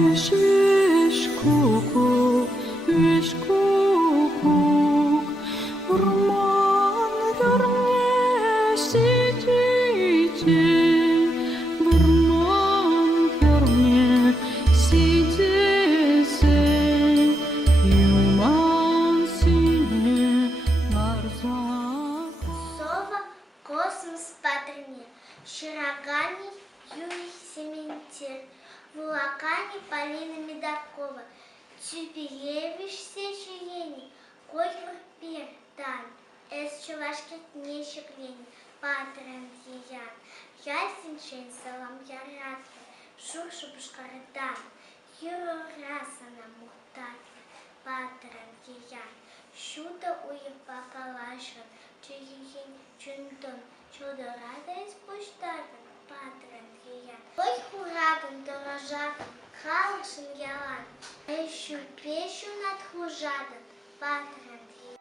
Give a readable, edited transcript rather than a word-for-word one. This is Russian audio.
Вишь, вишь, кукук, Урман херне сидите, Урман херне сидите, Юман сине нарзака. Сова космос патрне, Широгани Юрий Сементель, Вулакани Полина Медакова, Тюбелевич Сечени, Кольмар Пертан, Эс Чувашкет Нещеклени, Патрен Ян, Ясеншин Салам Яратва, Шуршу Бушкарадан, Юрасана Мухтатва, Патрен Ян, Шута Уев Папалашан, Чуyin Чунтон, Чудо Рада из Пуштардан, Патрен Ян. Ой, хурадан, дорожатан, Халашин Ялан, Ищу пещу над хужадан, Патрен Ян.